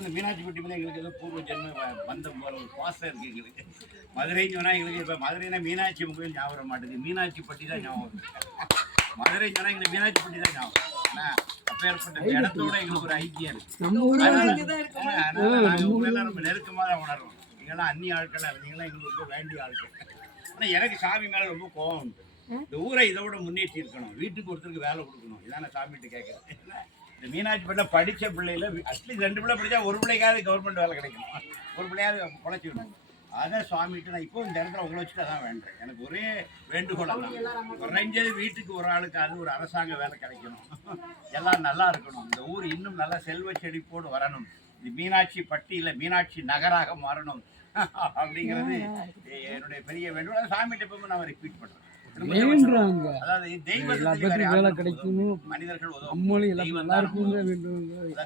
இந்த மீனாட்சிப்பட்டி மேலே எங்களுக்கு ஏதோ பூர்வ ஜென்ம பந்தம் போல ஒரு பாசம் இருக்குது எங்களுக்கு. மதுரைன்னு சொன்னால் எங்களுக்கு இப்போ மதுரைனா மீனாட்சி கோயில் ஞாபகம் மாட்டேங்குது, மீனாட்சிப்பட்டி தான் ஞாபகம். மதுரை சொன்னால் எங்களுக்கு மீனாட்சிப்பட்டி தான் ஞாபகம். ஆனால் அப்பேற்பட்ட இடத்தோட எங்களுக்கு ஒரு ஐக்கியம் இருக்குது. அதனால நாங்கள் உங்களெல்லாம் ரொம்ப நெருக்கமாக தான் உணர்றோம். நீங்களாம் அந்நிய ஆட்களாக இருந்தீங்களா, எங்களுக்கு ரொம்ப வேண்டிய ஆட்கள். ஆனால் எனக்கு சாமி மேலே ரொம்ப கோபம் உண்டு. இந்த ஊரை இதை விட முன்னேற்றி இருக்கணும், வீட்டுக்கு ஒருத்தருக்கு வேலை கொடுக்கணும், இதான் நான் சாமிகிட்ட கேட்குறேன். இந்த மீனாட்சிப்பட்டியில் படித்த பிள்ளைல அட்லீஸ்ட் 2 பிள்ளை படித்தா ஒரு பிள்ளைக்காவது கவர்மெண்ட் வேலை கிடைக்கணும், ஒரு பிள்ளையாவது பொழைச்சி விடணும். அதான் சுவாமிகிட்ட நான் இப்போ இந்த இடத்துல உங்களை வச்சுட்டு தான் வேண்டேன். எனக்கு ஒரே வேண்டுகோள் தான், குறைஞ்சது வீட்டுக்கு ஒரு ஆளுக்காவது ஒரு அரசாங்க வேலை கிடைக்கணும், எல்லாம் நல்லா இருக்கணும், இந்த ஊர் இன்னும் நல்லா செல்வ செழிப்போடு வரணும், இது மீனாட்சி பட்டியில் மீனாட்சி நகராக மாறணும் அப்படிங்கிறது என்னுடைய பெரிய வேண்டுகோள். சாமிகிட்ட எப்பவுமே நான் ரிப்பீட் பண்ணுறேன். அதாவது மனிதர்கள்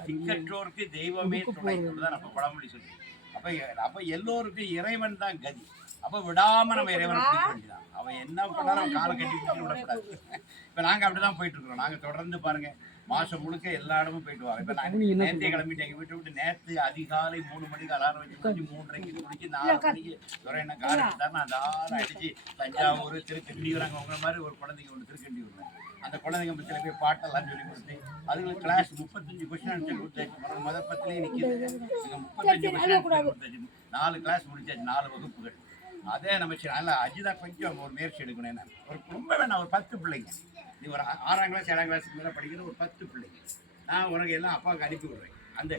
திக்கற்றோருக்கு தெய்வமே துணை தான் நம்ம பழமொழி சொல்லி. அப்ப எல்லோருக்கும் இறைவன் தான் கதி. அப்ப விடாம நம்ம இறைவனை பிடிக்க வேண்டியதான். அவன் என்ன பண்ணாலும் அவன் காலை கட்டி பிடிச்சு விடக்கூடாது. இப்ப நாங்க அப்படிதான் போயிட்டு இருக்கிறோம். நாங்க தொடர்ந்து பாருங்க, மாசம் முழுக்க எல்லா இடமும் போயிட்டு வாங்க. இப்ப நான் நேரத்தையே கிளம்பிட்டு எங்க வீட்டை விட்டு நேற்று அதிகாலை 3 மணிக்கு அலாரம் வச்சு 3:30 முடிச்சு 4 மணிக்கு என்ன கார் எடுத்தாரு. நான் அதாரம் அடிச்சு தஞ்சாவூர் திருக்கண்டியூர், அங்கே உங்களை மாதிரி ஒரு குழந்தைங்க ஒன்று திருக்கண்டியூர், அந்த குழந்தைங்க பற்றில போய் பாட்டெல்லாம் சொல்லி கொடுத்து அதுங்களுக்கு கிளாஸ் 35 கொஸ்டின் அனுப்பிச்சு கொடுத்தாச்சு. மதப்பத்திலே நிற்கிது. எங்கள் 35 கொஸ்டின் கொடுத்தாச்சு. 4 கிளாஸ் முடிச்சாச்சு, 4 வகுப்புகள். அதே நம்ம அதில் அஜிதா கொஞ்சம் ஒரு முயற்சி எடுக்கணும். என்ன ஒரு ரொம்ப வேணாம், ஒரு 10 பிள்ளைங்க, நீ ஒரு 6ஆம் கிளாஸ் 7ஆம் கிளாஸுக்கு மேலே படிக்கிற ஒரு 10 பிள்ளைங்க நான் உனக்கு எல்லாம் அப்பாவுக்கு அனுப்பி விடுறேன். அந்த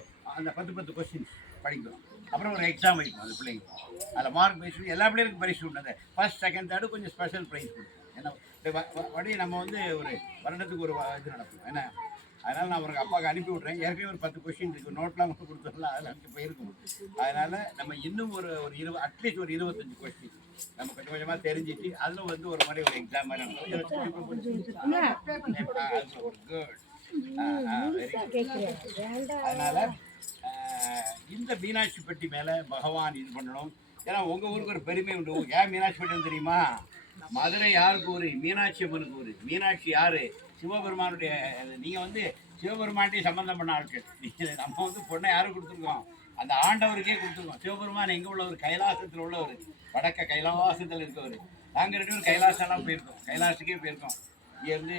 10 கொஸ்டின்ஸ் படிக்கணும். அப்புறம் ஒரு எக்ஸாம் வைக்கணும் அந்த பிள்ளைங்க. அதில் மார்க் பேசி எல்லா பிள்ளைகளுக்கும் பரிசு உண்டு. அந்த ஃபர்ஸ்ட் செகண்ட் தேர்டு கொஞ்சம் ஸ்பெஷல் ப்ரைஸ் கொடுக்கும். ஏன்னா வடி நம்ம வந்து ஒரு வருடத்துக்கு ஒரு இது நடக்கும். ஏன்னா அதனால் நான் உனக்கு அப்பாவுக்கு அனுப்பி விட்றேன். ஏற்கனவே ஒரு 10 கொஸ்டின் இருக்குது, நோட்லாம் மட்டும் கொடுத்துடலாம், அதில் அனுப்பி போயிருக்கும். அதனால் நம்ம இன்னும் ஒரு 20 அட்லீஸ்ட் ஒரு 25 கொஸ்டின் நம்ம கொஞ்சம் கொஞ்சமாக தெரிஞ்சிட்டு அதில் வந்து ஒரு மாதிரி ஒரு எக்ஸாம் மாதிரி அதனால் இந்த மீனாட்சிப்பட்டி மேலே பகவான் இது பண்ணணும். ஏன்னா உங்கள் ஊருக்கு ஒரு பெருமை உண்டு. ஏன் மீனாட்சிப்பட்டின்னு தெரியுமா? மதுரை யாருக்கு ஊர்? மீனாட்சி அம்மனுக்கு ஊர். மீனாட்சி யார்? சிவபெருமானுடைய. நீங்கள் வந்து சிவபெருமான்கிட்டே சம்பந்தம் பண்ண ஆட்கள். நம்ம வந்து பொண்ணை யாரும் கொடுத்துருக்கோம்? அந்த ஆண்டவருக்கே கொடுத்துருக்கோம். சிவபெருமான் எங்கே உள்ளவர்? கைலாசத்தில் உள்ளவர், வடக்க கைலாசத்தில் இருக்கவர். நாங்கள் 2 பேரும் கைலாசெல்லாம் போயிருக்கோம், கைலாசுக்கே போயிருக்கோம். இங்கேருந்து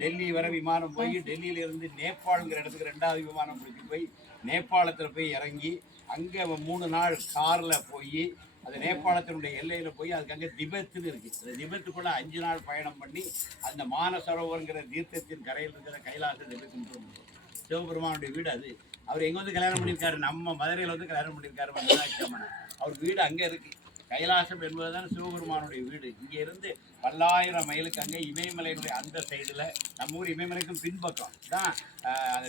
டெல்லி வர விமானம் போய், டெல்லியிலேருந்து நேபாளுங்கிற இடத்துக்கு 2வது விமானம் பிடிச்சி போய் நேபாளத்தில் போய் இறங்கி அங்கே 3 நாள் காரில் போய் அது நேபாளத்தினுடைய எல்லையில் போய் அதுக்கு அங்கே திபெத்துன்னு இருக்குது. அந்த திபெத்துக்குள்ளே 5 நாள் பயணம் பண்ணி அந்த மானசரோவருங்கிற தீர்த்தத்தின் கரையில் இருக்கிற கைலாசத்தை போய் கொண்டு வந்தோம். சிவபெருமானுடைய வீடு அது. அவர் எங்கே வந்து கல்யாணம் பண்ணியிருக்காரு? நம்ம மதுரையில் வந்து கல்யாணம் பண்ணியிருக்காரு மீனாட்சி அம்மன். அவர் வீடு அங்கே இருக்குது. கைலாசம் என்பதுதான் சிவபெருமானுடைய வீடு. இங்கே இருந்து பல்லாயிரம் மைலுக்கு அங்கே இமயமலையினுடைய அந்த சைடில், நம்ம ஊர் இமயமலைக்கும் பின்பக்கம் தான்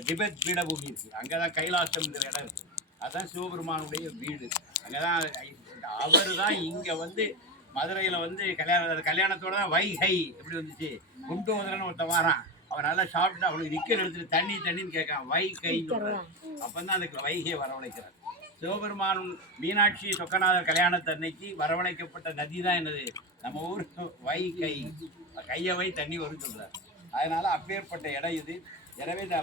திபெத் பீடபூமி இருக்குது. அங்கே தான் கைலாசம்ங்கிற இடம் இருக்குது. அதுதான் சிவபெருமானுடைய வீடு. அங்கே தான் அவர் தான் இங்கே வந்து மதுரையில் வந்து கல்யாணத்தோட தான் வைகை எப்படி வந்துச்சு? குண்டோதரன்னு ஒருத்தன் வாரான், அவன் நல்லா சாப்பிட்டு அவனுக்கு நிற்கிற எடுத்துட்டு தண்ணின்னு கேட்கான், வைகைன்னு சொல்கிறான். அப்போ தான் அதுக்கு வைகையை வரவழைக்கிறார். சிவபெருமான் மீனாட்சி சொக்கநாதர் கல்யாணத்தன்னைக்கு வரவழைக்கப்பட்ட நதி தான் என்னது? நம்ம ஊர் வைகை. கையவை தண்ணி வரும் சொல்கிறார். அதனால் அப்பேற்பட்ட இடம் இது. எனவே இந்த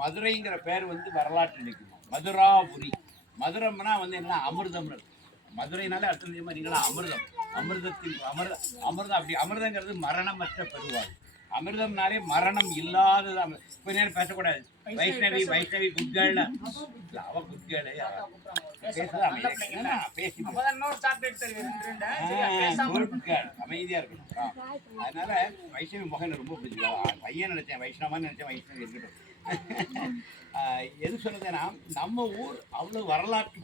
மதுரைங்கிற பேர் வந்து வரலாற்று நிற்கும். மதுராபுரி. மதுரம்னா வந்து என்ன? அமிர்தம். மதுரைனாலே அர்த்தம் தெரியுமா? நீங்களா அமிர்தம், அமிர்தத்தின் அமிர்தம். அப்படி அமிர்தங்கிறது மரணமற்ற பெறுவார். அமிர்தம்னாலே மரணம் இல்லாததான். கொஞ்ச நேரம் பேசக்கூடாது. வைஷ்ணவி குட்கள், அவ குட்கள் அமைதியா இருக்கணும். அதனால வைஷ்ணவி முகம் ரொம்ப பிடிச்சிருக்கா. பையன் நினைச்சேன் வைஷ்ணவான்னு நினைச்சேன், வைஷ்ணவி இருக்கட்டும். எது சொல்றதுன்னா, நம்ம ஊர் அவ்வளவு வரலாற்று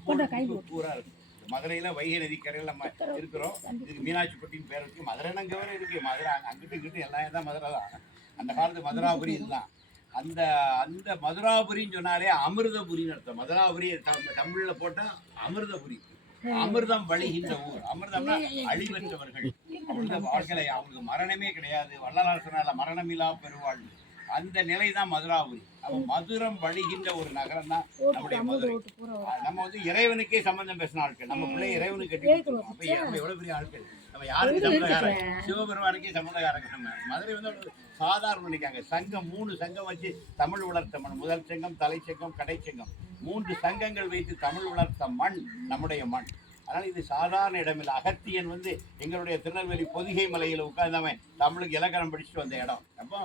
ஊரா இருக்கு. மதுரையில் வைகை நதிக்கரையில் நம்ம இருக்கிறோம். இதுக்கு மீனாட்சிப்பட்டின்னு பேர் இருக்கு. மதுரைனங்க வேறு இருக்குது. மதுரை அங்கிட்டு இங்கிட்டு எல்லாம் தான் மதுரை தான். அந்த காலத்து மதுராபுரி இதுதான். அந்த மதுராபுரின்னு சொன்னாலே அமிர்தபுரின்னு அர்த்தம். மதுராபுரி தமிழில் போட்டால் அமிர்தபுரி. அமிர்தம் வழிகின்ற ஊர். அமிர்தம்னா அழிவற்றவர்கள். அமிர்த வாழ்க்கை, அவங்களுக்கு மரணமே கிடையாது. வள்ளலார் சொன்னால மரணமில்லா பெருவாழ்வு. அந்த நிலை தான் மதுராபுரி. நம்ம மதுரம் வழிகின்ற ஒரு நகரம் தான் நம்முடைய மதுரை. நம்ம வந்து இறைவனுக்கே சம்பந்தம் பேசின ஆட்கள். நம்ம பிள்ளை இறைவனுக்கு கட்டி கொடுத்துருக்கோம். அப்போ நம்ம எவ்வளோ பெரிய ஆட்கள். நம்ம யாருக்கு சம்பளக்காரன்? சிவபெருமானுக்கே சம்பளக்காரங்க. நம்ம மதுரை வந்து ஒரு சாதாரண நினைக்காங்க. சங்கம் 3 சங்கம் வச்சு தமிழ் வளர்த்த மண். முதல் சங்கம், தலைச்சங்கம், கடைச்சங்கம், 3 சங்கங்கள் வைத்து தமிழ் வளர்த்த மண் நம்முடைய மண். அதனால் இது சாதாரண இடமில்லை. அகத்தியன் வந்து எங்களுடைய திருநெல்வேலி பொதிகை மலையில் உட்கார்ந்தவன் தமிழுக்கு இலக்கணம் படிச்சுட்டு வந்த இடம். அப்போ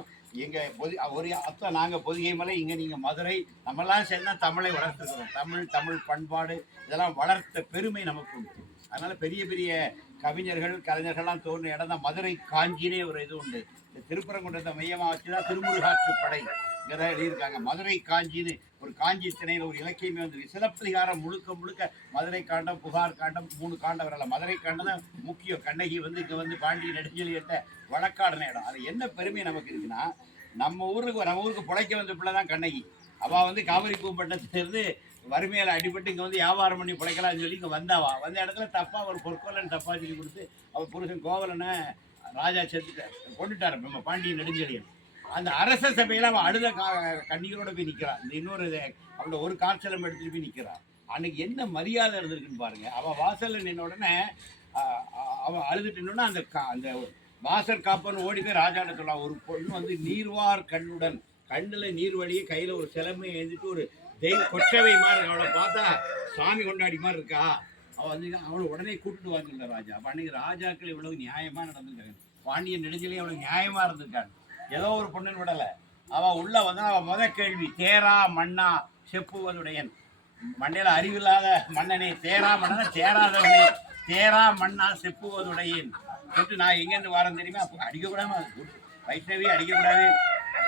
எங்கள் ஒரு அத்தை நாங்கள் பொதிகை மலை, இங்கே நீங்கள் மதுரை, நம்மெல்லாம் சேர்ந்தா தமிழை வளர்த்துக்கிறோம். தமிழ் பண்பாடு இதெல்லாம் வளர்த்த பெருமை நமக்கு உண்டு. அதனால் பெரிய பெரிய கவிஞர்கள் கலைஞர்கள்லாம் தோன்றிய இடம் தான் மதுரை. காஞ்சினே ஒரு இது உண்டு. இந்த திருப்பரங்குன்றத்தை மையமாக வச்சு தான் திருமுருகாற்று படை இங்கே தான் எழுதியிருக்காங்க. மதுரை காஞ்சின்னு ஒரு காஞ்சி திணையில் ஒரு இலக்கியமே வந்து சிலப்பதிகாரம் முழுக்க முழுக்க மதுரை காண்டம், புகார் காண்டம், 3 காண்டம் வரல. மதுரை காண்டம் தான் முக்கியம். கண்ணகி வந்து இங்கே வந்து பாண்டிய நெடுஞ்செழியன்ட்ட வழக்காடின இடம். அது என்ன பெருமை நமக்கு இருக்குன்னா, நம்ம ஊருக்கு பிழைக்க வந்த பிள்ளை தான் கண்ணகி. அவள் வந்து காவிரி பூம்பட்டினத்திலிருந்து வறுமையில் அடிபட்டு இங்கே வந்து வியாபாரம் பண்ணி பிழைக்கலாம்னு சொல்லி இங்கே வந்தாவா. வந்த இடத்துல தப்பாக ஒரு பொற்கொல்லன் தப்பா சொல்லி கொடுத்து அவள் புருஷன் கோவலனை ராஜா கொண்டுட்டார் நம்ம பாண்டிய நெடுஞ்செழியன். அந்த அரச சபையில் அவள் அழுத கண்ணீரோட போய் நிற்கிறான். இந்த இன்னொரு அவளோட ஒரு காற்சலம் எடுத்துட்டு போய் நிற்கிறான். அன்னைக்கு என்ன மரியாதை இருந்திருக்குன்னு பாருங்க. அவள் வாசலில் நின்ன உடனே அவள் அழுதுட்டுன்னா அந்த வாசல் காப்பன்னு ஓடி போய் ராஜான்னு சொல்லலாம். ஒரு பொண்ணு வந்து நீர்வார் கண்ணுடன், கண்ணில் நீர் வழியே கையில் ஒரு சிலமையை எழுந்துட்டு ஒரு கொச்சவை மாதிரி அவளை பார்த்தா சாமி கொண்டாடி மாதிரி இருக்கா. அவள் வந்து அவளை உடனே கூப்பிட்டு வாங்கிருந்த ராஜா. அப்போ அன்னைக்கு ராஜாக்கள் இவ்வளவு நியாயமாக நடந்திருக்காங்க. பாண்டியன் நெடுஞ்செழியன் அவ்வளவு நியாயமாக இருந்திருக்காங்க. ஏதோ ஒரு பொண்ணுன்னு விடலை. அவள் உள்ள வந்து அவள் முதல் கேள்வி, தேரா மண்ணா செப்புவதுடையன். மண்டையில் அறிவில்லாத மன்னனே, தேரா மன்னனா சேராதவனே, தேரா மண்ணா செப்புவதுடையன் சொல்லிட்டு நான் எங்கேருந்து வரேன் தெரியுமா? அடிக்கக்கூடாம வைஷ்ணவி அடிக்கக்கூடாது.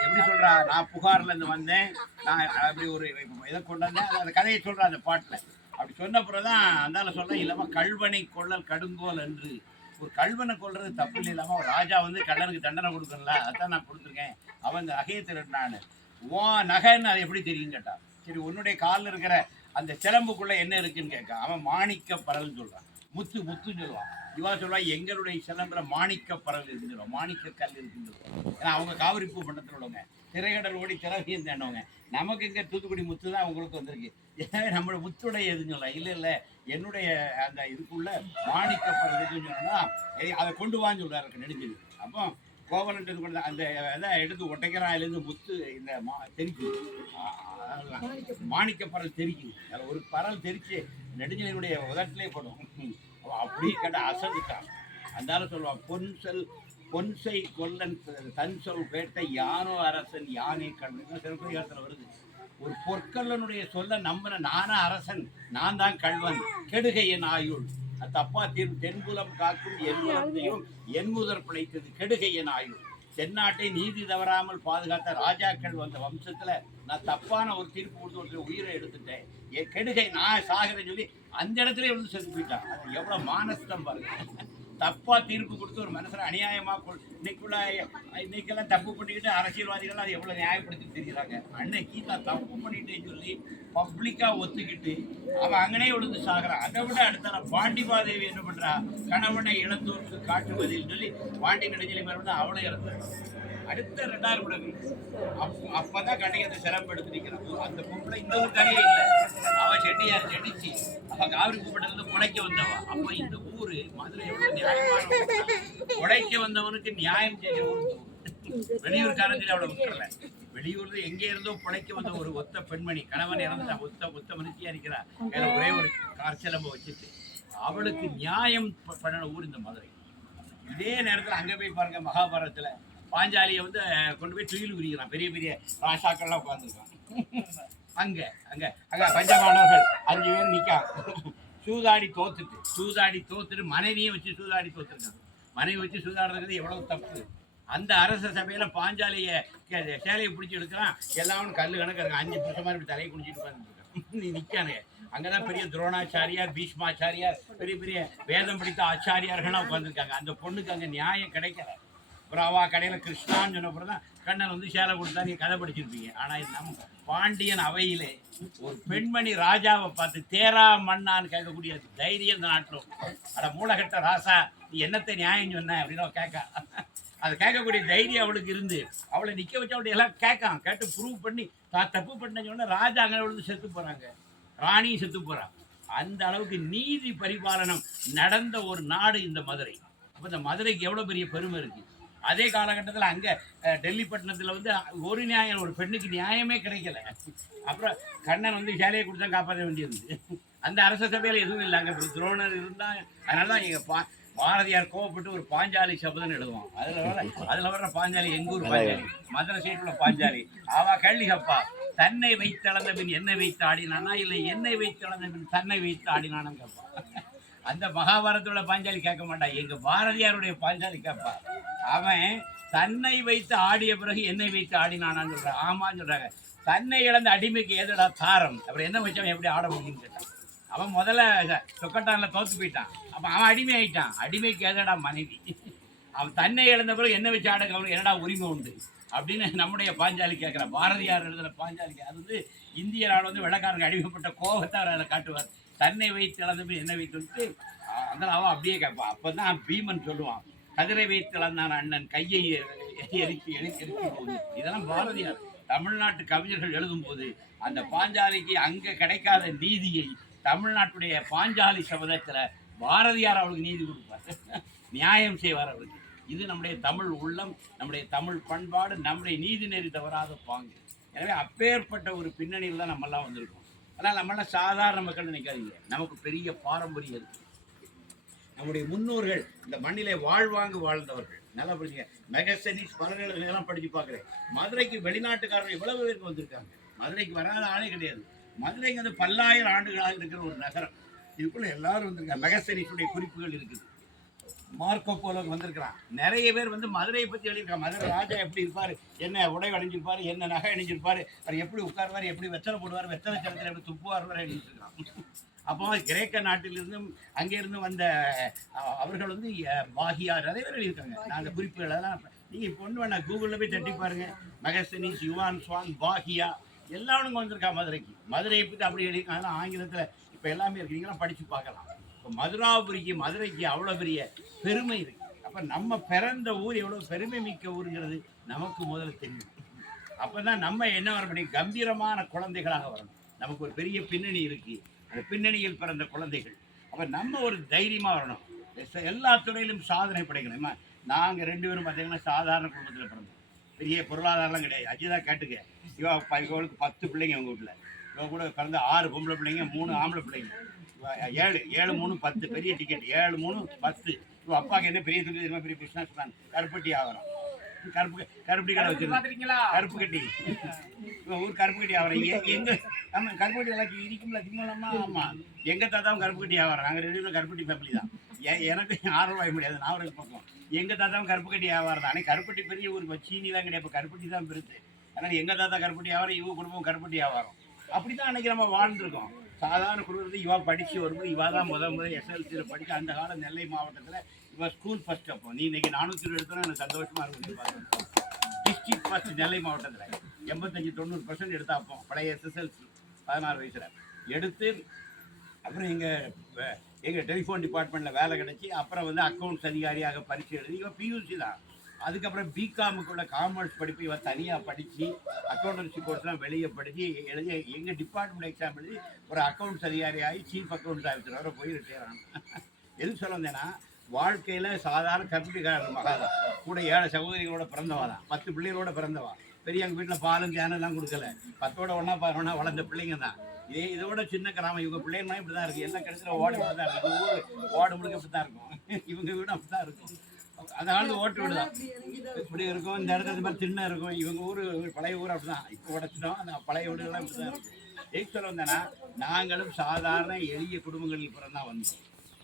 எப்படி சொல்கிறா? நான் புகார்லேருந்து வந்தேன், நான் அப்படி ஒரு இதை கொண்டு வந்தேன். அந்த கதையை சொல்கிறேன் அந்த பாட்டில். அப்படி சொன்னப்புறம் தான் அந்தால சொல்கிறேன், இல்லாமல் கல்வனை கொள்ளல் கடுங்கோல் என்று. ஒரு கல்வனை கொள்வது தப்பு இல்லை. இல்லாமல் ஒரு ராஜா வந்து கள்ளனுக்கு தண்டனை கொடுக்கல, அதான் நான் கொடுத்துருக்கேன். அவன் இந்த நகையை திருடினான்னு. ஓ நகைன்னு அது எப்படி தெரியுன்னு கேட்டான். சரி, உன்னுடைய காலில் இருக்கிற அந்த சிலம்புக்குள்ளே என்ன இருக்குன்னு கேட்க. அவன் மாணிக்க பரல்னு சொல்கிறான். முத்துன்னு சொல்லுவான். இவா சொல்லுவா எங்களுடைய சிலம்பில் மாணிக்க பரல் இருக்குன்னு, மாணிக்க கல் இருக்குன்னு. ஏன்னா அவங்க காவிரி பூ பண்ணத்தில் உள்ளவங்க, திரைக்கடல் ஓடி திறகையும் தேண்டவங்க. நமக்கு இங்கே தூத்துக்குடி முத்து தான் அவங்களுக்கு வந்திருக்கு. எனவே நம்மளோட முத்துடைய எதுன்னு சொல்லலாம். இல்லை என்னுடைய அந்த இதுக்குள்ள மாணிக்க பரல் இருக்குன்னு சொன்னோம்னா அதை கொண்டு வான்னு சொல்கிறாரு நெடுஞ்செழியன். அப்போ கோவலன்ட்டு கொண்டு அந்த இதை எடுத்து ஒட்டைக்கிறாயிலேருந்து முத்து இந்த தெரிக்குது, மாணிக்க பரல் தெரிக்குது. அதில் ஒரு பரல் தெரிச்சு நெடுஞ்செழியனுடைய உதட்டிலே படும். அப்படி கேட்ட அசந்துட்டான். அந்தாலும் சொல்லுவான், பொன்சை கொல்லன் தன் சொல் கேட்ட யானோ அரசன் யானே கல்வன். சிறப்பிகாரத்தில் வருது. ஒரு பொற்கல்லனுடைய சொல்ல நம்பின நானா அரசன், நான் தான் கல்வன், கெடுகை என் ஆயுள். தப்பா தீர்ப்பு தென்புலம் காக்கும் என்பதையும் என்முதற் பிழைத்தது கெடுகை என் ஆயுள். தென்னாட்டை நீதி தவறாமல் பாதுகாத்த ராஜாக்கள் வந்த வம்சத்துல நான் தப்பான ஒரு தீர்ப்பு கொடுத்து ஒருத்தர் உயிரை எடுத்துட்டேன், என் கெடுகை நான் சாகிறேன்னு சொல்லி அந்த இடத்துல வந்து செத்து போயிட்டான். அது எவ்வளவு மானஸ்தம் பாருங்க. தப்பா தீர்ப்பு கொடுத்து ஒரு மனுஷனை அநியாயமா இன்னைக்கெல்லாம் தப்பு பண்ணிக்கிட்டு அரசியல்வாதிகள் அதை எவ்வளவு நியாயப்படுத்தி தெரியுறாங்க. அன்னைக்கு நான் தப்பு பண்ணிட்டேன்னு சொல்லி பப்ளிக்கா ஒத்துக்கிட்டு அவன் அங்கனே விழுந்து சாகிறான். அதை விட அடுத்த பாண்டிமாதேவி என்ன பண்றா, கணவனை இழந்தோருக்கு காட்டுவதில் சொல்லி பாண்டி நெடுஞ்செழியன் வந்து அவளை இறந்தார். அடுத்த 2வது உடனே அப்பதான் கண்ணகி அந்த சிறப்பு எடுத்து நிற்கிறான். அந்த பொம்பளை இந்த ஒரு கதையே இல்லை. அவன் செட்டியார் செடிச்சு அவன் காவிரி பூப்பட்டிலிருந்து உழைக்க வந்தவன். அப்ப இந்த ஊரு மதுரை எவ்வளவு நியாயமான உழைக்க வந்தவனுக்கு நியாயம் செய்ய ஊர். வெளியூர்காரத்தில் அவளை விட்டுறல. வெளியூர்ல எங்கே இருந்தோ பிழைக்க வந்த ஒரு ஒத்த பெண்மணி, கணவன் இறந்துட்டா, ஒத்த மனுஷியா இருக்கிறா, ஒரே ஒரு காற்சிலம்ப வச்சுட்டு அவளுக்கு நியாயம் பண்ண ஊர் இந்த மதுரை. இதே நேரத்தில் அங்கே போய் பாருங்க, மகாபாரதத்துல பாஞ்சாலியை வந்து கொண்டு போய் துயில் உரிக்கிறான். பெரிய பெரிய ராசாக்கள்லாம் உட்காந்துருக்கான். அங்கே அங்கே அங்கே பஞ்சபாண்டவர்கள் 5 பேர் நிற்கான். சூதாடி தோத்துட்டு மனைவியை வச்சு சூதாடி தோத்துருக்காங்க. மனைவி வச்சு சூதாடுறது எவ்வளவு தப்பு. அந்த அரச சபையில பாஞ்சாலியை சேலையை பிடிச்சி எடுக்கிறான். எல்லாரும் கல்லு கணக்கு இருக்காங்க. 5 புருஷ மாதிரி தலையை குடிச்சிட்டு உட்காந்துருக்கான். நீ நிற்கானுங்க. அங்கதான் பெரிய துரோணாச்சாரியார், பீஷ்மாச்சாரியார், பெரிய பெரிய வேதம் படித்த ஆச்சாரியார்கள்லாம் உட்காந்துருக்காங்க. அந்த பொண்ணுக்கு அங்கே நியாயம் கிடைக்கல. அப்புறம் அவா கடையில் கிருஷ்ணான்னு சொன்னப்பறம் தான் கண்ணன் வந்து சேலை கொடுத்தா நீ கதை படிச்சிருப்பீங்க. ஆனால் நம்ம பாண்டியன் அவையிலே ஒரு பெண்மணி ராஜாவை பார்த்து தேரா மண்ணான்னு கேட்கக்கூடிய தைரியம் இந்த நாட்டில். அட மூலகட்ட ராசா, நீ என்னத்தை நியாயம் சொன்ன அப்படின்னு கேட்க, அதை கேட்கக்கூடிய தைரியம் அவளுக்கு இருந்து அவளை நிற்க வச்சு அவளுடைய எல்லாம் கேட்டு ப்ரூவ் பண்ணி தான் தப்பு பண்ண சொன்ன ராஜா அங்கே விழுந்து செத்து போகிறாங்க, ராணியும் செத்து போகிறாங்க. அந்த அளவுக்கு நீதி பரிபாலனம் நடந்த ஒரு நாடு இந்த மதுரை. அப்போ இந்த மதுரைக்கு எவ்வளோ பெரிய பெருமை இருக்குது. அதே காலகட்டத்தில் அங்கே டெல்லி பட்டணத்தில் வந்து ஒரு நியாயம், ஒரு பெண்ணுக்கு நியாயமே கிடைக்கல. அப்புறம் கண்ணன் வந்து சேலையை கொடுத்தா காப்பாற்ற வேண்டியது. அந்த அரச சபையில் எதுவும் இல்லை, அங்கே துரோணர் இருந்தால். அதனால தான் எங்கள் பாரதியார் கோவப்பட்டு ஒரு பாஞ்சாலி சபதம் எழுதுவான். அதில் வர்ற பாஞ்சாலி எங்கூர் பாஞ்சாலி, மதுரை சைட்டில் பாஞ்சாலி. அவ கேள்விகப்பா, தன்னை வைத்து அளந்த பின் என்னை வைத்து ஆடினானா, இல்லை என்னை வைத்து அளந்த பின் தன்னை வைத்து ஆடினானு கேட்பா. அந்த மகாபாரதத்தோட பாஞ்சாலி கேட்க மாட்டான், எங்க பாரதியாருடைய பாஞ்சாலி கேட்பா. அவன் தன்னை வைத்து ஆடிய பிறகு என்னை வைத்து ஆடினானான்னு சொல்றான். ஆமான்னு சொல்றாங்க. தன்னை இழந்த அடிமைக்கு ஏதடா தாரம், அப்புறம் என்ன வச்சவன் எப்படி ஆட முடியும்னு கேட்டான். அவன் முதல்ல சொக்கட்டான்ல தோத்து போயிட்டான். அப்ப அவன் அடிமை ஆயிட்டான். அடிமைக்கு ஏதடா மனைவி. அவன் தன்னை இழந்த பிறகு என்ன வச்சு ஆட அவனுக்கு என்னடா உரிமை உண்டு அப்படின்னு நம்முடைய பாஞ்சாலி கேட்கிறான். பாரதியார் எழுதுற பாஞ்சாலிக்கு அது வந்து இந்திய நாடு வந்து வெள்ளக்காரங்க அடிமைப்பட்ட கோபத்தை அவர் அதை காட்டுவார். தன்னை வைத்து இழந்தபடி என்னை வைத்து அதனால் அவன் அப்படியே கேட்பான். அப்பதான் பீமன் சொல்லுவான், கதிரை வைத்து இழந்தான் அண்ணன் கையை எரிக்கி போகுது. இதெல்லாம் பாரதியார் தமிழ்நாட்டு கவிஞர்கள் எழுதும் போது அந்த பாஞ்சாலிக்கு அங்க கிடைக்காத நீதியை தமிழ்நாட்டுடைய பாஞ்சாலி சபதத்துல பாரதியார் அவளுக்கு நீதி கொடுப்பார், நியாயம் செய்வார் அவளுக்கு. இது நம்முடைய தமிழ் உள்ளம், நம்முடைய தமிழ் பண்பாடு, நம்முடைய நீதி நெறி தவறாத பாங்கு. எனவே அப்பேற்பட்ட ஒரு பின்னணியில் தான் நம்மெல்லாம் வந்திருக்கோம். ஆனால் நம்மளாம் சாதாரண மக்கள் நினைக்காதீங்க, நமக்கு பெரிய பாரம்பரியம் இருக்கு. நம்முடைய முன்னோர்கள் இந்த மண்ணிலே வாழ்வாங்கு வாழ்ந்தவர்கள். நல்லா படிச்சுங்க. மெகசனிஸ் பல்கலைக்கழகம் படிச்சு பார்க்குறேன். மதுரைக்கு வெளிநாட்டுக்காரர்கள் இவ்வளவு பேருக்கு வந்திருக்காங்க. மதுரைக்கு வராத ஆளே கிடையாது. மதுரைக்கு வந்து பல்லாயிரம் ஆண்டுகளாக இருக்கிற ஒரு நகரம். இதுக்குள்ள எல்லாரும் வந்திருக்காங்க. மெகசனிஸுடைய குறிப்புகள் இருக்குது. மார்க்கோ போலோ வந்திருக்கிறான். நிறைய பேர் வந்து மதுரையை பற்றி எழுதியிருக்காங்க. மதுரை ராஜா எப்படி இருப்பார், என்ன உடை அணிஞ்சிருப்பார், என்ன நகை அணிஞ்சிருப்பார், அவர் எப்படி உட்காருவார், எப்படி வெத்தலை போடுவார், வெத்தலை சரத்தில் எப்படி துப்புவார் எழுதியிருக்கான். அப்போ கிரேக்க நாட்டிலிருந்தும் அங்கேருந்து வந்த அவர்கள் வந்து பாகியார் நிறைய பேர் எழுதியிருக்காங்க. நான் அந்த குறிப்புகள் அதெல்லாம் நீங்கள் இப்போ ஒன்று வேணா கூகுளில் போய் தட்டி பாருங்க. மெகசனிஸ், யுவான் ஸ்வான், பாகியா எல்லாருங்க வந்திருக்கா மதுரைக்கு. மதுரையை பற்றி அப்படி எழுதியிருக்காங்க. அதெல்லாம் ஆங்கிலத்தில் இப்போ எல்லாமே இருக்கு, நீங்களாம் படித்து பார்க்கலாம். இப்போ மதுராபுரிக்கு மதுரைக்கு அவ்வளோ பெரிய பெருமை இருக்கு. அப்போ நம்ம பிறந்த ஊர் எவ்வளோ பெருமை மிக்க ஊருங்கிறது நமக்கு முதல்ல தெரியும். அப்போ தான் நம்ம என்ன வரணும், கம்பீரமான குழந்தைகளாக வரணும். நமக்கு ஒரு பெரிய பின்னணி இருக்கு, அந்த பின்னணியில் பிறந்த குழந்தைகள். அப்போ நம்ம ஒரு தைரியமாக வரணும், எல்லா துறையிலும் சாதனை படைக்கணும். நாங்கள் 2 பேரும் பார்த்தீங்கன்னா சாதாரண குடும்பத்தில் பிறந்தோம், பெரிய பொருளாதாரம்லாம் கிடையாது. அஜிதா கேட்டுக்க, இவளுக்கு 10 பிள்ளைங்க அவங்க வீட்டில். இவங்க கூட பிறந்த 6 பொம்பளை பிள்ளைங்க, 3 ஆம்பளை பிள்ளைங்க. 7 7 3 10 பெரிய டிக்கெட், 7 3 10. இவன் அப்பாவுக்கு என்ன பெரிய தொழில் தெரியுமா, பெரிய பிஸ்னஸ் மேன், கருப்பட்டி ஆகிறோம். கருப்பட்டி கடை வச்சிருக்கீங்களா, கருப்பு கட்டி. இவன் ஊர் கருப்பு கட்டி ஆகிறோம். எங்க ஆமாம் கருப்பட்டி எல்லாம் இருக்கும்ல திம்மலாமா. ஆமாம், எங்கள் தாத்தாவும் கருப்பு கட்டி ஆகிறோம். நாங்கள் 2 பேரும் கருப்பட்டி ஃபேமிலி தான். எனக்கு ஆர்வம் ஆக முடியாது, நான் ஒரு பக்கம். எங்கள் தாத்தாவும் கருப்பு கட்டி ஆவார் தான். ஆனால் கருப்பட்டி பெரிய ஊருக்கு சீனி தான் கிடையாது, இப்போ கருப்பட்டி தான் பெருசு. அதனால் எங்கள் தாத்தா கருப்பட்டி ஆவாரம், இவங்க குடும்பம் கருப்பட்டி ஆவாரம். அப்படி தான் அன்றைக்கி நம்ம வாழ்ந்துருக்கோம். சாதாரண குடும்பத்தில் இவா படித்து வரும்போது இவா தான் முதல் எஸ்எல்சியில் படிக்க. அந்த காலம் நெல்லை மாவட்டத்தில் இவா ஸ்கூல் ஃபஸ்ட். அப்போ நீ இன்னைக்கு 400 எடுத்தோன்னா எனக்கு சந்தோஷமாக இருக்கும். டிஸ்ட்ரிக்ட் ஃபஸ்ட் நெல்லை மாவட்டத்தில் 85-90% எடுத்தா. அப்போ பழைய எஸ்எஸ்எல்சி 16 வயசில் எடுத்து அப்புறம் எங்கள் டெலிஃபோன் டிபார்ட்மெண்ட்டில் வேலை கிடச்சி அப்புறம் வந்து அக்கௌண்ட்ஸ் அதிகாரியாக பரீட்சை எழுதி இவன் பியூசி தான். அதுக்கப்புறம் பிகாமுக்குள்ள காமர்ஸ் படிப்பு இவன் தனியாக படித்து அக்கௌண்டன்சி கோர்ஸ்லாம் வெளியே படித்து எழுதி எங்கள் டிபார்ட்மெண்ட் எக்ஸாம் எழுதி ஒரு அக்கௌண்ட்ஸ் அதிகாரி ஆகி சீஃப் அக்கௌண்ட்ஸ் ஆஃபீஸர் வர போய் ரிட்டையர் ஆனான். எதுக்கு சொல்ல வந்தேன்னா, வாழ்க்கையில் சாதாரண கற்பிடிக்காரர் மகாதான், கூட 7 சகோதரிகளோட பிறந்தவா தான், 10 பிள்ளைகளோட பிறந்தவா. பெரிய எங்கள் வீட்டில் பாலும் தேனெல்லாம் கொடுக்கல, 10ஓட 1 வளர்ந்த பிள்ளைங்க தான். இதோட சின்ன கிராமம். இவங்க பிள்ளைங்கன்னா இப்படி தான் இருக்குது. எல்லாம் கிடைச்சிட ஓடு இப்படி தான் இருக்கும். ஊர் ஓடு முழுக்க இப்படி தான் இருக்கும். இவங்க வீடு அப்படி தான் இருக்கும். அந்த காலத்து ஓட்டு வீடு தான் இப்படி இருக்கும். இந்த இடத்துல இந்த மாதிரி திண்ணை இருக்கும். இவங்க ஊர் பழைய ஊர் அப்படி தான். இப்போ உடச்சிட்டோம். அந்த பழைய வீடுகள்லாம் இப்படி தான் இருக்கும். சொல்ல வந்தேன்னா, நாங்களும் சாதாரண எளிய குடும்பங்களில் பிறந்தா வந்தோம்.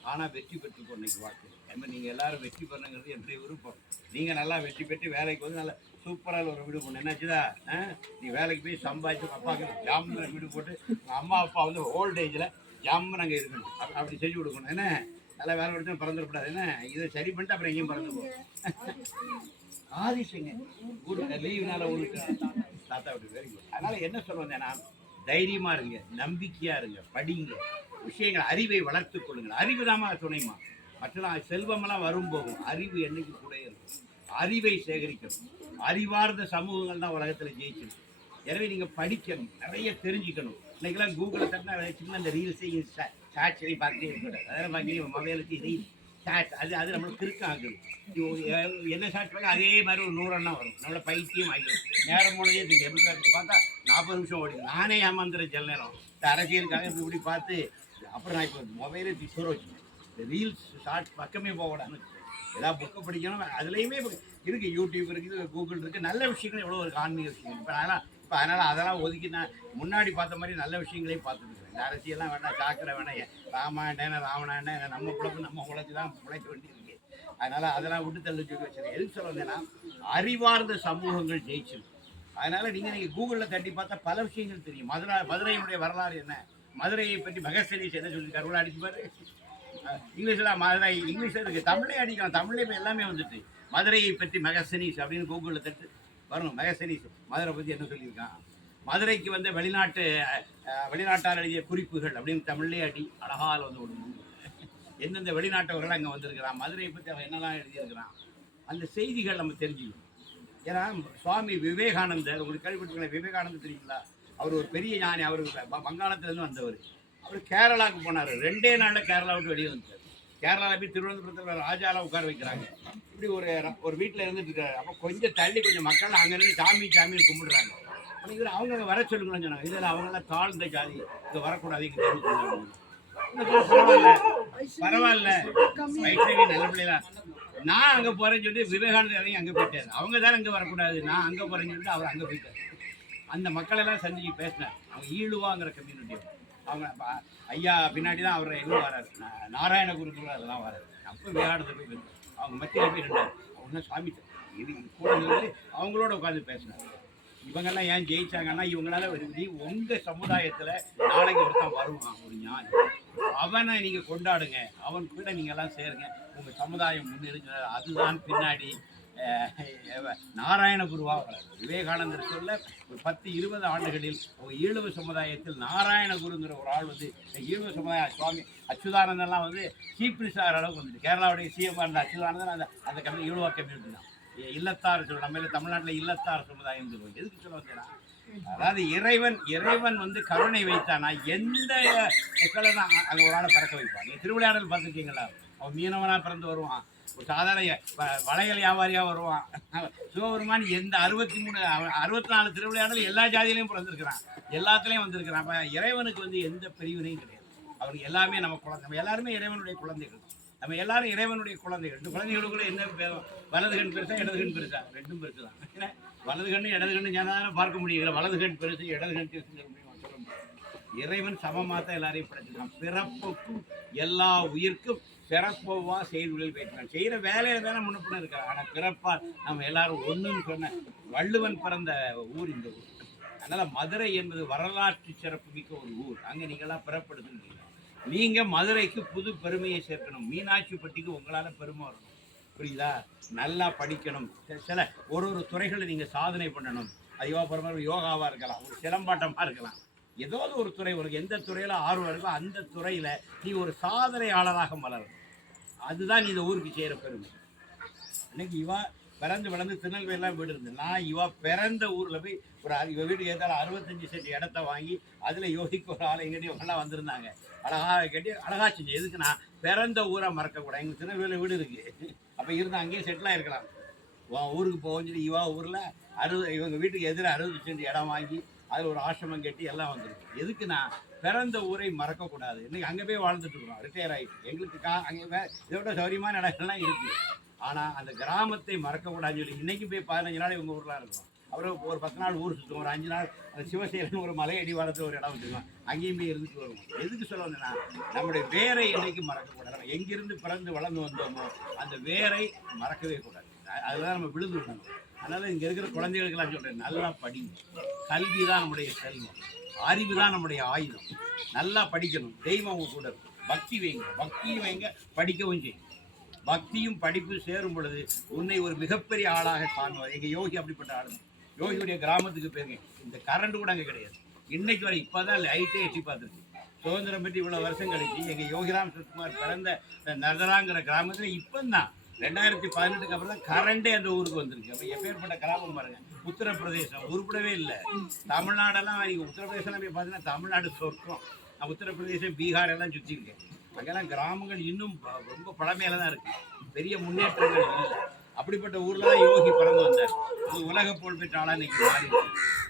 ஆனால் வெற்றி பெற்றுக்கோ இன்னைக்கு வாழ்க்கை. அதுமாதிரி நீங்கள் எல்லாரும் வெற்றி பெறணுங்கிறது என்னுடைய விருப்பம். நீங்கள் நல்லா வெற்றி பெற்று வேலைக்கு வந்து நல்லா சூப்பராக ஒரு வீடு போடணும். என்னாச்சுதா, நீ வேலைக்கு போய் சம்பாதிச்சு அப்பாவுக்கு ஜாமுன் வீடு போட்டு அம்மா அப்பா வந்து ஓல்ட் ஏஜில் ஜாமுன் அங்கே இருக்கணும். அப்படி செஞ்சு கொடுக்கணும். என்ன நல்லா வேலை எடுத்து பிறந்துடக்கூடாது. என்ன இதை சரி பண்ணிட்டு அப்புறம் எங்கேயும் பிறந்து போகும். ஆதிஷங்க ஊருக்கு லீவுனால ஊருக்கு தாத்தா விட்டு வெரி குட். அதனால் என்ன சொல்ல வந்தேன்னா, தைரியமாக இருங்க, நம்பிக்கையாக இருங்க, படிங்க, விஷயங்கள் அறிவை வளர்த்து கொள்ளுங்கள். அறிவு தாமா துணைமா. மற்றெல்லாம் செல்வமெல்லாம் வரும் போகும், அறிவு என்னைக்கு கூட இருக்கும். அறிவை சேகரிக்கணும். அறிவார்ந்த சமூகங்கள் தான் உலகத்தில் ஜெயிச்சிருக்கு. எனவே நீங்கள் படிக்கணும், நிறைய தெரிஞ்சுக்கணும். இன்னைக்கெல்லாம் கூகுளில் தட்டினா சின்ன அந்த ரீல்ஸையும் ஷார்ட்ஸையும் பார்த்துட்டே இருக்கக்கூடாது. அதெல்லாம் பார்த்து மொபைலுக்கு ரீல்ஸ் ஷார்ட் அது நம்மளுக்கு கிறுக்கம் ஆகுது. என்ன ஷார்ட் பண்ணி அதே மாதிரி ஒரு 100 எண்ணம் வரும், நம்மளை பைத்தியம் ஆகிடும். நேரம் போனதே தெரியும். எப்படி பார்த்தா 40 நிமிஷம் ஓடிது. நானே ஏமாந்துறேன் சில நேரம் இந்த அரசியலுக்காக இப்படி பார்த்து. அப்புறம் நான் இப்போ மொபைலே தூர வச்சுக்கேன். இந்த ரீல்ஸ் ஷார்ட்ஸ் பக்கமே போகக்கூடாதுன்னு ஏதாவது புக்கை படிக்கணும். அதுலேயுமே இருக்குது, யூடியூப் இருக்குது, கூகுள் இருக்குது. நல்ல விஷயங்கள் எவ்வளோ ஒரு ஆன்மீக விஷயங்கள். அதனால் அதெல்லாம் ஒதுக்கி நான் முன்னாடி பார்த்த மாதிரி நல்ல விஷயங்களையும் பார்த்துருக்குறேன். இந்த அரசியெல்லாம் வேண்டாம், சாக்கடை வேணாம், ராமாயணம் ராவணாயணம் நம்ம குழப்பு நம்ம உழைச்சி தான் உழைக்க வேண்டியிருக்கு. அதனால் அதெல்லாம் விட்டு தள்ளி சொல்லி வச்சுருக்கேன். எதுக்கு சொல்ல வந்தேன்னா, அறிவார்ந்த சமூகங்கள் ஜெயிச்சிருக்கு. அதனால் நீங்கள் கூகுளில் தட்டி பார்த்தா பல விஷயங்கள் தெரியும். மதுரையினுடைய வரலாறு என்ன, மதுரையை பற்றி மகசனீஸ் என்ன சொல்லி கருவலை அடிச்சு பாரு. இங்கிலீஷில் மதுரை இங்கிலீஷில் இருக்குது, தமிழே அடிக்கலாம். தமிழே இப்போ எல்லாமே வந்துட்டு மதுரையை பற்றி மகசனீஸ் அப்படின்னு கூகுளில் தட்டு வரணும். மகசனீஸ் மதுரை பற்றி என்ன சொல்லியிருக்கான், மதுரைக்கு வந்து வெளிநாட்டார் எழுதிய குறிப்புகள் அப்படின்னு தமிழ்லேயே அடி அழகால் வந்து விடணும். எந்தெந்த வெளிநாட்டவர்கள் அங்கே வந்திருக்கிறான், மதுரையை பற்றி அவன் என்னெல்லாம் எழுதியிருக்கிறான், அந்த செய்திகள் நம்ம தெரிஞ்சுக்கணும். ஏன்னா சுவாமி விவேகானந்தர், ஒரு கேள்விப்பட்டிருக்கீங்களா? விவேகானந்தர் தெரியுங்களா? அவர் ஒரு பெரிய ஞானி. அவர் வங்காளத்துலேருந்து வந்தவர். அவர் கேரளாவுக்கு போனார். 2 நாளில் கேரளா விட்டு வெளியே வந்துட்டார். கேரளாவில் போய் திருவனந்தபுரத்தில் ராஜாலாம் உட்கார வைக்கிறாங்க. இப்படி ஒரு வீட்டில் இருந்துட்டு இருக்காரு. அப்போ கொஞ்சம் தள்ளி கொஞ்சம் மக்கள் அங்கே இருந்து சாமின்னு கும்பிடுறாங்க. ஆனால் இவர் அவங்க அங்கே வர சொல்லுங்கன்னு சொன்னாங்க. இதில் அவங்களாம் தாழ்ந்த ஜாதி, இங்கே வரக்கூடாது, இங்கே பரவாயில்ல வைஷ்ணவி நல்ல பிள்ளைலாம். நான் அங்கே போகிறேன்னு சொல்லிட்டு விவேகானந்தர் இறங்கி அங்கே போயிட்டார். அவங்க தான் அங்கே வரக்கூடாது, நான் அங்கே போகிறேன்னு சொல்லிட்டு அவர் அங்கே போயிட்டார். அந்த மக்களெல்லாம் சந்திச்சு பேசினார். அவங்க ஈழுவாங்கிற கம்யூனிட்டி. அவங்க ஐயா பின்னாடி தான் அவர் எங்கே வராரு, நாராயண குருக்குள்ள அதெல்லாம் வராரு. அப்போ விளையாடுறது போய் அவங்க மத்தியில் போய் இருந்தார். அவங்க சுவாமி இது கூட அவங்களோட உட்காந்து பேசினார். இவங்கெல்லாம் ஏன் ஜெயிச்சாங்கன்னா, இவங்களால உங்கள் சமுதாயத்தில் நாளைக்கு ஒருத்தன் வருவான், ஒரு ஞானி, அவனை நீங்கள் கொண்டாடுங்க, அவன் கூட நீங்கள் எல்லாம் சேருங்க, உங்கள் சமுதாயம் முன்னேறுங்க. அதுதான் பின்னாடி நாராயண குருவாக விவேகானந்தர் சொல்ல ஒரு 10-20 ஆண்டுகளில் ஈழவ சமுதாயத்தில் நாராயண குருங்கிற ஒரு ஆள் வந்து ஈழவ சமுதாயம். சுவாமி அச்சுதானந்தெல்லாம் வந்து சீஃப் மினிஸ்டர் அளவுக்கு வந்துட்டு கேரளாவுடைய சிஎம் இருந்த அச்சுதானந்தன் அந்த கம்யூனி ஈழவா கம்யூனிட்டி தான். இல்லத்தார் சொல்லுவோம், நம்ம தமிழ்நாட்டில் இல்லத்தார் சமுதாயம் சொல்லுவோம். எதுக்கு சொல்ல வந்தேன்னா, அதாவது இறைவன் வந்து கருணை வைத்தானா எந்த மக்களை தான் அங்கே ஒரு ஆளை பிறக்க வைப்பான். திருவிளையாடல் பார்த்துருக்கீங்களா? அவன் மீனவனாக பிறந்து வருவான், ஒரு சாதாரண வளையல் வியாபாரியாக வருவான். சிவபெருமான் எந்த 64 திருவிளையாடல் எல்லா ஜாதியிலையும் பிறந்திருக்கிறான், எல்லாத்துலேயும் வந்திருக்கிறான். அப்போ இறைவனுக்கு வந்து எந்த பிரிவினையும் கிடையாது. அவருக்கு எல்லாமே நம்ம குழந்தை, நம்ம எல்லாருமே இறைவனுடைய குழந்தைகள். நம்ம எல்லாரும் இறைவனுடைய குழந்தைகள். இந்த குழந்தைகளுக்குள்ள என்ன வலது கண் பெருசா இடது கண் பெருசா? ரெண்டும் பெருசு தான். ஏன்னா வலது கண்ணு இடது கண்ணு ஞானம் பார்க்க முடியுது. வலது கண் பெருசு இடது கண் பெருசு சொல்ல முடியும். இறைவன் சமமாக தான் எல்லாரையும் படைச்சிருக்கான். பிறப்புக்கும் எல்லா உயிர்க்கும் பிறப்போவா செய்தொழில் வைக்கிறான். செய்கிற வேலையில தானே முன்னப்பின்னு இருக்காங்க. ஆனால் பிறப்பா நம்ம எல்லாரும் ஒன்றுன்னு சொன்ன வள்ளுவன் பிறந்த ஊர் இந்த ஊர். அதனால் மதுரை என்பது வரலாற்று சிறப்பு மிக்க ஒரு ஊர். அங்கே நீங்களாம் பிறப்படுத்துன்றீங்க. நீங்கள் மதுரைக்கு புது பெருமையை சேர்க்கணும். மீனாட்சிப்பட்டிக்கு உங்களால் பெருமை வரணும், புரியுதா? நல்லா படிக்கணும். சில ஒரு துறைகளை நீங்கள் சாதனை பண்ணணும். ஐயோ பரமாத்மா யோகாவாக இருக்கலாம், ஒரு சிலம்பாட்டமாக இருக்கலாம், ஏதோ ஒரு துறை, உனக்கு எந்த துறையில் ஆர்வம் இருக்கோ அந்த துறையில் நீ ஒரு சாதனையாளராக மலரும். அதுதான் நீ இந்த ஊருக்கு செய்கிற பெருமை. இன்னைக்கு இவா பிறந்து வளர்ந்து திருநெல்வேலிலாம் வீடு இருந்து, நான் இவா பிறந்த ஊரில் போய் இவ வீட்டுக்கு ஏற்றாலும் 65 சென்ட் இடத்த வாங்கி அதில் யோகிக்கு ஒரு ஆளை எங்கிட்ட இவங்கெல்லாம் வந்திருந்தாங்க. அழகாக கேட்டு அழகா செஞ்சு. எதுக்கு நான் பிறந்த ஊரை மறக்கக்கூடாது. எங்கள் திருநெல்வேலி வீடு இருக்குது, அப்போ இருந்து அங்கேயே செட்டில் ஆகிருக்கலாம். ஊருக்கு போகணும் இவா ஊரில் இவங்க வீட்டுக்கு எதிராக 60 சென்ட் இடம் வாங்கி அதில் ஒரு ஆசிரமம் கட்டி எல்லாம் வந்துருக்கு. எதுக்கு நான் பிறந்த ஊரை மறக்கக்கூடாது. இன்றைக்கி அங்கே போய் வாழ்ந்துட்டு இருக்கிறோம், ரிட்டையர் ஆகிட்டு. எங்களுக்கு அங்கே இதை விட சௌரியமான இடங்கள்லாம் இருக்குது. ஆனால் அந்த கிராமத்தை மறக்கக்கூடாதுன்னு சொல்லி இன்றைக்கி போய் 15 நாள் இவங்க ஊரில் இருக்கும். அப்புறம் ஒரு 10 நாள் ஊர் சுற்றுவோம், ஒரு 5 நாள் அந்த சிவசேரன் ஒரு மலை அடிவாரத்தில் ஒரு இடம் வச்சுருக்கோம், அங்கேயும் போய் இருந்துட்டு வருவோம். எதுக்கு சொல்ல வந்தேன்னா, நம்முடைய வேரை என்றைக்கும் மறக்கக்கூடாது. நம்ம எங்கிருந்து பிறந்து வளர்ந்து வந்தோமோ அந்த வேரை மறக்கவே கூடாது. அதுதான் நம்ம விழுந்து விடணும். அதனால் இங்கே இருக்கிற குழந்தைகளுக்கெல்லாம் சொல்கிறேன், நல்லா படிங்க. கல்வி தான் நம்முடைய செல்வம், அறிவு தான் நம்முடைய ஆயுதம். நல்லா படிக்கணும். தெய்வம் அவங்க கூட இருக்கும். பக்தி வைங்க, பக்தியும் வைங்க, படிக்கவும் செய்யும். பக்தியும் படிப்பு சேரும் பொழுது உன்னை ஒரு மிகப்பெரிய ஆளாக காணுவார். எங்கள் யோகி அப்படிப்பட்ட ஆளு. யோகியுடைய கிராமத்துக்கு போயிருங்க, இந்த கரண்ட் கூட அங்கே கிடையாது. இன்னைக்கு வரை இப்போ தான் லைட்டே எட்டி பார்த்துருக்கு. சுதந்திரம் பற்றி இவ்வளோ வருஷம் கழிச்சு எங்கள் யோகிராம் சுகுமார் பிறந்த நர்தராங்கிற கிராமத்தில் இப்போ தான் 2018 அப்புறம் தான் கரண்டே அந்த ஊருக்கு வந்திருக்கு. அப்போ எப்பேற்பட்ட கிராமம் பாருங்கள். உத்தரப்பிரதேசம் உருப்படவே இல்லை. தமிழ்நாடெல்லாம் நீங்கள் உத்தரப்பிரதேசம் போய் பார்த்தீங்கன்னா தமிழ்நாடு சொர்க்கம். நான் உத்தரப்பிரதேசம் பீகார் எல்லாம் சுற்றிருக்கேன். அங்கெல்லாம் கிராமங்கள் இன்னும் ரொம்ப பழமையில தான் இருக்கு, பெரிய முன்னேற்றங்கள் இல்லை. அப்படிப்பட்ட ஊர்ல தான் யோகி பிறந்து வந்தார். அது உலக புகழ் பெற்ற ஆளா இன்னைக்கு மாறி இருக்கு.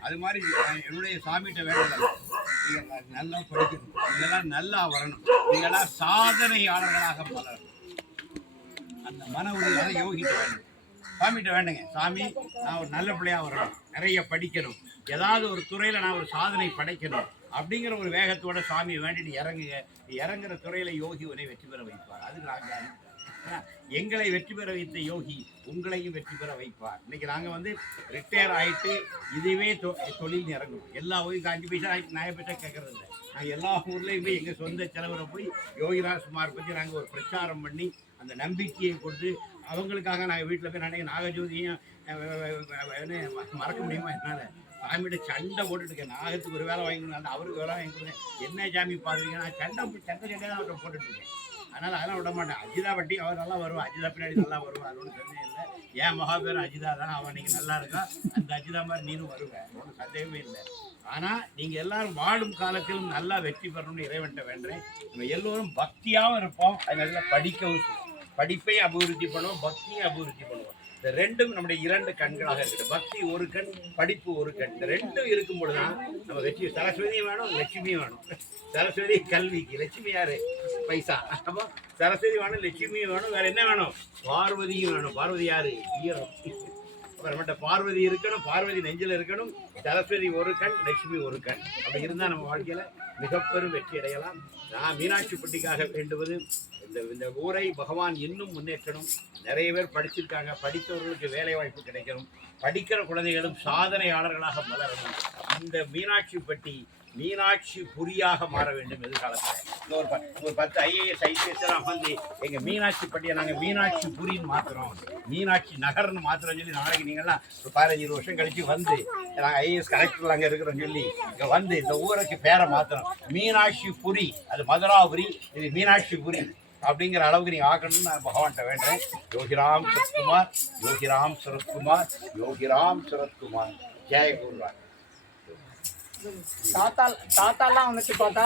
அது மாதிரி என்னுடைய சாமிகிட்ட வேண்டல, நீங்க நல்லா படிக்கணும், நீங்கெல்லாம் நல்லா வரணும், நீங்கெல்லாம் சாதனையாளர்களாக வளரணும். அந்த மன உறுதியாக யோகிட்ட வேண்டும், சாமிகிட்ட வேண்டுங்க. சாமி, நான் ஒரு நல்ல பிள்ளையா வரணும், நிறைய படிக்கணும், ஏதாவது ஒரு துறையில நான் ஒரு சாதனை படைக்கணும் அப்படிங்கிற ஒரு வேகத்தோட சாமியை வேண்டிட்டு இறங்குங்க. இறங்குற துறையில யோகி உன்னை வெற்றி பெற வைப்பார். அது நாங்கள் எங்களை வெற்றி பெற வைத்த யோகி உங்களையும் வெற்றி பெற வைப்பார். இன்னைக்கு நாங்கள் வந்து ரிட்டையர் ஆகிட்டு இதுவே தொழில் இறங்கணும். எல்லா ஊருக்கு 5 பைசா 9 பைசா கேட்கறது இல்லை. நாங்கள் எல்லா ஊர்லேயுமே எங்கள் சொந்த செலவில் போய் யோகிராஜ்குமார் பற்றி நாங்கள் ஒரு பிரச்சாரம் பண்ணி அந்த நம்பிக்கையை கொடுத்து அவங்களுக்காக நாங்கள் வீட்டில் போய் நினைக்க நாகஜோதியும் மறக்க முடியுமா என்னால் சாமிகிட்ட சண்டை போட்டுட்டு இருக்கேன். நாகத்துக்கு ஒரு வேலை வாங்கி கொடுங்க, அவருக்கு வேலை வாங்கி கொடுங்க, என்ன சாமி பாருங்க, நான் சண்டை தான் அவர்கிட்ட போட்டுட்டு இருக்கேன். அதனால் அதெல்லாம் விட மாட்டேன். அஜிதா பட்டி அவர் நல்லா வருவான், அஜிதா பின்னாடி நல்லா வருவான், அது ஒன்றும் சந்தேகம் இல்லை. ஏன் மகாபேரும் அஜிதா தான், அவன் நீங்கள் நல்லா இருக்கா, அந்த அஜிதா மாதிரி நீனும் வருவேன், ஒன்றும் சந்தேகமே இல்லை. ஆனால் நீங்கள் எல்லாரும் வாழும் காலத்திலும் நல்லா வெற்றி பெறணும்னு இறைவன்ட்ட வேண்டுறேன். நம்ம எல்லோரும் பக்தியாகவும் இருப்போம், அது நல்லா படிக்கவும் செய்வோம். படிப்பையும் அபிவிருத்தி பண்ணுவோம், பக்தியும் அபிவிருத்தி பண்ணுவோம். இந்த ரெண்டும் நம்முடைய 2 கண்களாக இருக்குது. பக்தி ஒரு கண், படிப்பு ஒரு கண். இந்த ரெண்டும் இருக்கும் பொழுதுதான் நம்ம வெற்றி. சரஸ்வதியும் வேணும், லட்சுமியும் வேணும். சரஸ்வதி கல்விக்கு, லட்சுமி யாரு? பைசா. அப்போ சரஸ்வதி வேணும், லட்சுமியும் வேணும், வேற என்ன வேணும்? பார்வதியும் வேணும். பார்வதி யாரு? வீரம். அப்புறமேட்ட பார்வதி இருக்கணும், பார்வதி நெஞ்சில் இருக்கணும். சரஸ்வதி ஒரு கண், லட்சுமி ஒரு கண். அப்படி இருந்தால் நம்ம வாழ்க்கையில் மிகப்பெரும் வெற்றி அடையலாம். நான் மீனாட்சிப்பட்டிக்காக வேண்டுவது, இந்த ஊரை பகவான் இன்னும் முன்னேற்றணும். நிறைய பேர் படிச்சிருக்காங்க, படித்தவர்களுக்கு வேலை வாய்ப்பு கிடைக்கணும், படிக்கிற குழந்தைகளும் சாதனையாளர்களாக வளரணும். இந்த மீனாட்சிப்பட்டி மீனாட்சி புரியாக மாற வேண்டும் எதிர்காலத்தில். ஒரு 10 IAS IPS வந்து எங்கள் மீனாட்சிப்பட்டியை நாங்கள் மீனாட்சி புரின்னு மாற்றுறோம், மீனாட்சி நகர்னு மாற்றுறோம்னு சொல்லி நாளைக்கு நீங்கள்லாம் ஒரு 15-20 வருஷம் கழித்து வந்து நாங்கள் IAS கலெக்டர் அங்கே இருக்கிறோம்னு சொல்லி இங்கே வந்து இந்த ஊருக்கு பேரை மாற்றுறோம். மீனாட்சி புரி, அது மதுராபுரி, இது மீனாட்சி புரி அப்படிங்கிற அளவுக்கு நீங்கள் ஆக்கணும்னு நான் பகவான்கிட்ட வேண்டேன். யோகிராம் சரத்குமார், யோகிராம் சரத்குமார், யோகிராம் சரத்குமார். ஜெய குருவார். தாத்தாலாம் வந்துட்டு பார்த்தா